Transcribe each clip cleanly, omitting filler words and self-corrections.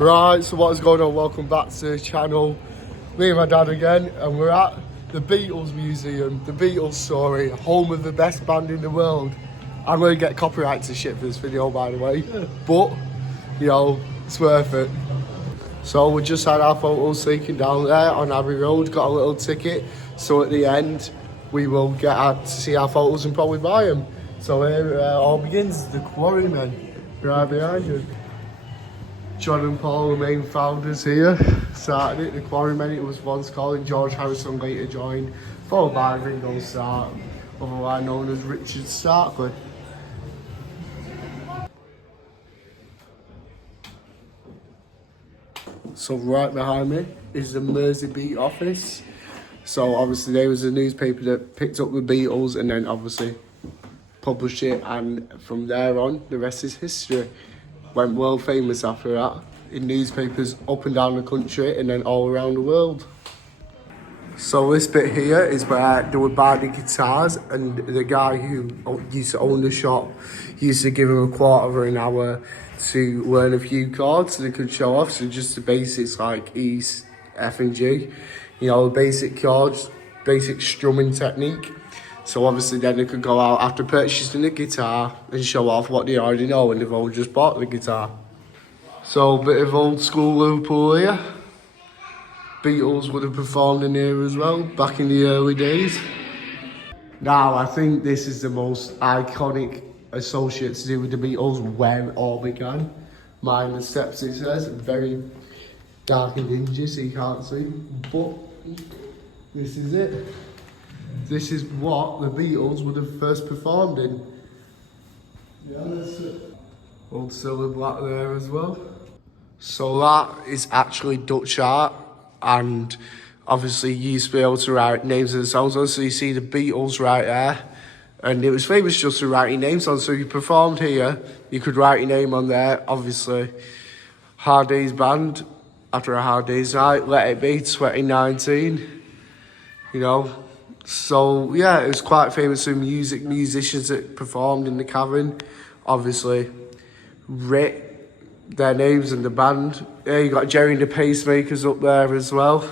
Right, so what is going on? Welcome back to the channel. Me and my dad again, and we're at the Beatles Museum, the Beatles Story, home of the best band in the world. I'm going to get copyright to shit for this video, by the way, but, you know, it's worth it. So we just had our photos taken down there on Abbey Road, got a little ticket, so at the end we will get to see our photos and probably buy them. So here it all begins, the Quarrymen, right behind you. John and Paul, the main founders here, started it. The Quarrymen, it was once called, and George Harrison later joined, followed by Ringo Starr, otherwise known as Richard Starkey. So right behind me is the Merseybeat office. So obviously there was a newspaper that picked up the Beatles and then obviously published it, and from there on, the rest is history. Went world famous after that in newspapers up and down the country and then all around the world. So this bit here is where they would buy the guitars, and the guy who used to own the shop used to give them $25 an hour to learn a few chords so they could show off. So just the basics like E, F and G, you know, the basic chords, basic strumming technique. So obviously then they could go out after purchasing the guitar and show off what they already know, and they've all just bought the guitar. So a bit of old school Liverpool here. Beatles would have performed in here as well, back in the early days. Now I think this is the most iconic associate to do with the Beatles, where it all began. Mind the steps, it says, very dark and dingy so you can't see, but this is it. This is what the Beatles would have first performed in. Yeah, that's it. Old Silver Black there as well. So that is actually Dutch art, and obviously you used to be able to write names of the songs on, so you see the Beatles right there. And it was famous just to write your names on, so if you performed here, you could write your name on there. Obviously, Hard Day's Band, after a hard day's night, Let It Be, 2019, you know. So yeah, it was quite famous for musicians that performed in the Cavern, obviously writ their names in the band. Yeah, you got Jerry and the Pacemakers up there as well.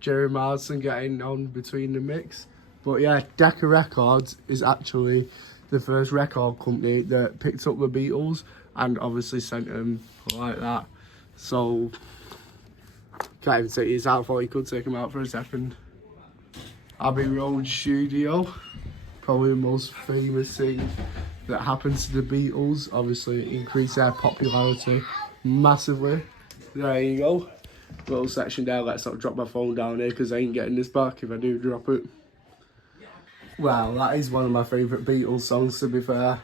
Jerry Marsden getting on between the mix. But yeah, Decca Records is actually the first record company that picked up the Beatles and obviously sent them like that. So, can't even take these out, I thought you could take them out for a second. Abbey Road Studio, probably the most famous thing that happened to the Beatles. Obviously, it increased their popularity massively. There you go. Little section there. Let's not drop my phone down here because I ain't getting this back if I do drop it. Well, that is one of my favourite Beatles songs, to be fair.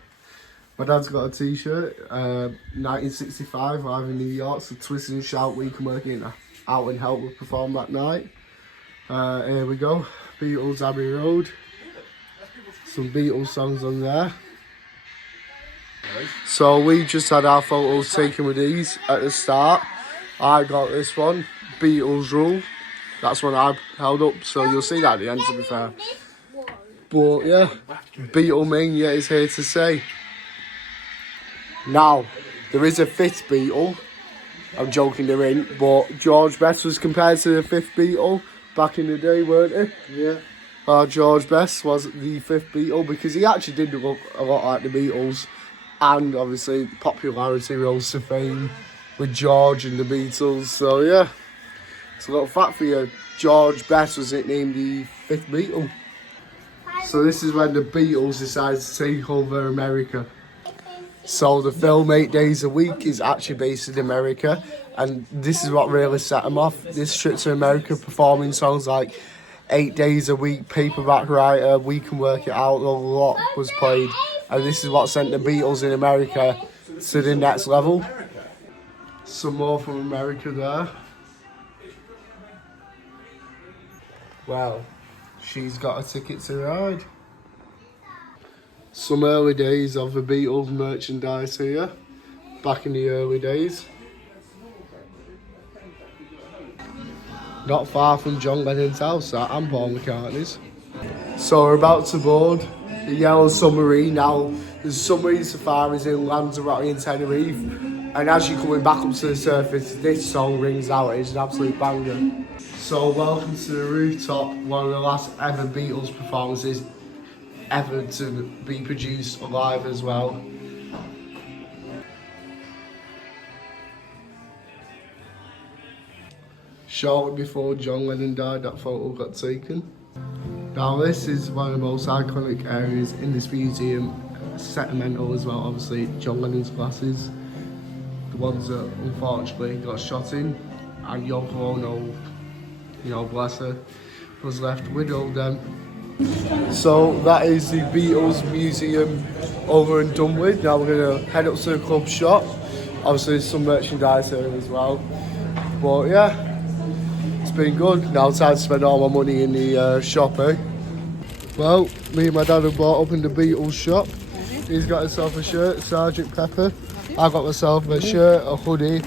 My dad's got a t-shirt, 1965, live in New York, so Twist and Shout, We Can Work It Out and Help would perform that night. Here we go, Beatles Abbey Road. Some Beatles songs on there. So we just had our photos taken with these at the start. I got this one, Beatles Rule. That's one I held up, so you'll see that at the end, to be fair. But yeah, Beatlemania is here to stay. Now, there is a fifth Beatle. I'm joking, there ain't, but George Best was compared to the fifth Beatle back in the day, weren't he? Yeah. George Best was the fifth Beatle because he actually did look a lot like the Beatles, and obviously popularity rose to fame with George and the Beatles. So yeah, it's a little fact for you. George Best was named the fifth Beatle. So this is when the Beatles decided to take over America. So the film 8 Days a Week is actually based in America, and this is what really set them off. This trip to America, performing songs like 8 Days a Week, Paperback Writer, We Can Work It Out, a lot was played, and this is what sent the Beatles in America to the next level. Some more from America there. Well, she's got a ticket to ride. Some early days of the Beatles merchandise here, back in the early days. Not far from John Lennon's house, that, and Paul McCartney's. So we're about to board the Yellow Submarine. Now, there's submarine safaris in Lanzarote and Tenerife, And as you're coming back up to the surface, this song rings out. It's an absolute banger. So welcome to the Rooftop, one of the last ever Beatles performances ever to be produced live as well. Shortly before John Lennon died, that photo got taken. Now this is one of the most iconic areas in this museum, sentimental as well, obviously, John Lennon's glasses. The ones that unfortunately got shot in, and Yoko Ono, you know, bless her, was left with all them. So that is the Beatles Museum over and done with. Now we're going to head up to the club shop. Obviously there's some merchandise here as well. But yeah, it's been good. Now time to spend all my money in the shop, eh? Well, me and my dad have bought up in the Beatles shop. He's got himself a shirt, Sergeant Pepper. I got myself a shirt, a hoodie,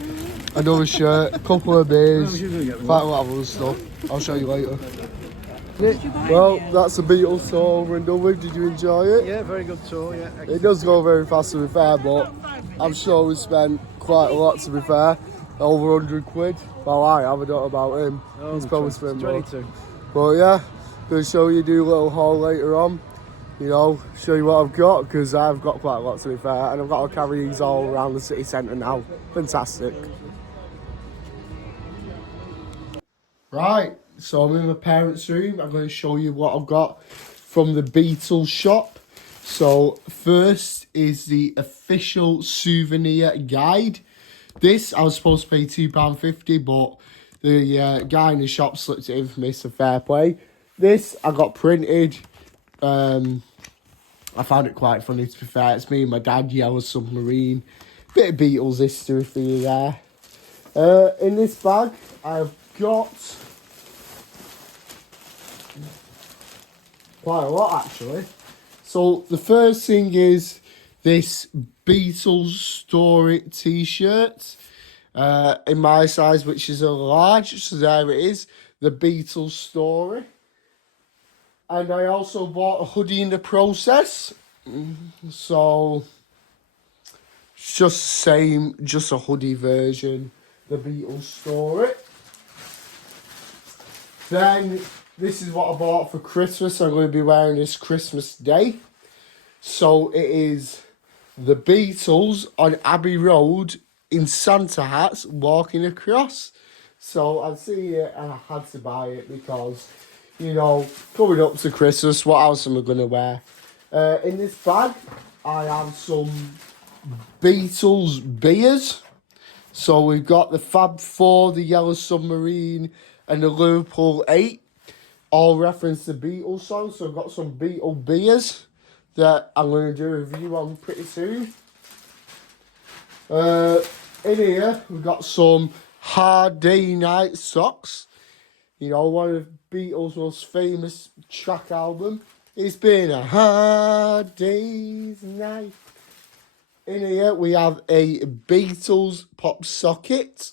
another shirt, a couple of beers, quite a lot of other stuff. I'll show you later. Well, that's the Beatles tour over and done with. Did you enjoy it? Yeah, very good tour, yeah. Excellent. It does go very fast to be fair, but I'm sure we spent quite a lot to be fair. Over 100 quid. Well, I don't know about him. Oh, He's probably spent more. 22. But yeah, going to show you, do a little haul later on. You know, show you what I've got, because I've got quite a lot to be fair, and I've got to carry these all around the city centre now. Fantastic. Right, so I'm in my parents' room. I'm going to show you what I've got from the Beatles shop. So first is the official souvenir guide. This I was supposed to pay £2.50, but the guy in the shop slipped it in for me, so fair play. This I got printed. I found it quite funny, to be fair. It's me and my dad, Yellow Submarine. Bit of Beatles history for you there. In this bag, I've got quite a lot, actually. So, the first thing is this Beatles Story t-shirt. In my size, which is a large. So, there it is. The Beatles Story. And I also bought a hoodie in the process. So, it's just the same, just a hoodie version. The Beatles Story. Then, this is what I bought for Christmas. I'm going to be wearing this Christmas Day. So, it is the Beatles on Abbey Road in Santa hats walking across. So, I'd see it and I had to buy it because, you know, coming up to Christmas, what else am I going to wear? In this bag, I have some Beatles beers. So we've got the Fab Four, the Yellow Submarine, and the Liverpool 8. All reference the Beatles songs. So I've got some Beatles beers that I'm going to do a review on pretty soon. In here, we've got some Hard Day Night socks. You know, one of the Beatles' most famous track album. It's been a hard day's night. In here we have a Beatles pop socket.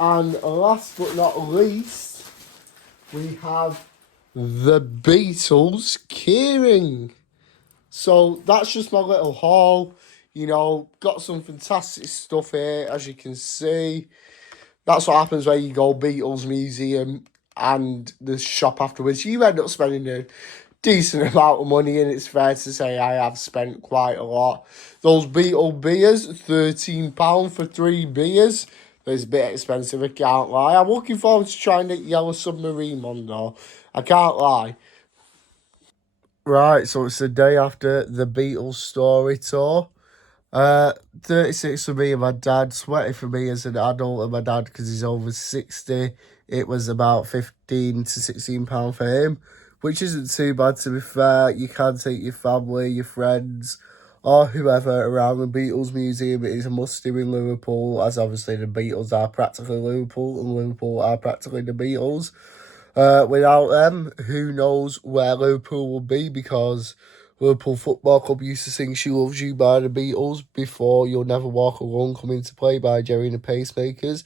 And last but not least, we have the Beatles keyring. So that's just my little haul. You know, got some fantastic stuff here, as you can see. That's what happens when you go Beatles Museum and the shop afterwards. You end up spending a decent amount of money, and it's fair to say I have spent quite a lot. Those Beatles beers, £13 for 3 beers. It's a bit expensive, I can't lie. I'm looking forward to trying the Yellow Submarine one, though. I can't lie. Right, so it's the day after the Beatles Story tour. 36 for me and my dad, 20 for me as an adult and my dad because he's over 60. It was about £15 to £16 for him, which isn't too bad, to be fair. You can take your family, your friends, or whoever around the Beatles Museum. It is a must-do in Liverpool, as obviously the Beatles are practically Liverpool and Liverpool are practically the Beatles. Without them, who knows where Liverpool will be, because Liverpool Football Club used to sing She Loves You by the Beatles before You'll Never Walk Alone come into play by Jerry and the Pacemakers.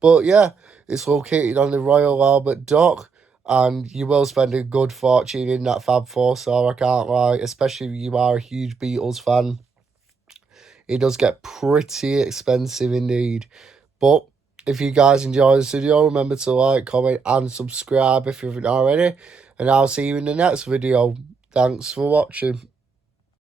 But yeah, it's located on the Royal Albert Dock, and you will spend a good fortune in that Fab Four store, I can't lie, especially if you are a huge Beatles fan. it does get pretty expensive indeed. But if you guys enjoy this video, remember to like, comment and subscribe if you haven't already. And I'll see you in the next video. Thanks for watching.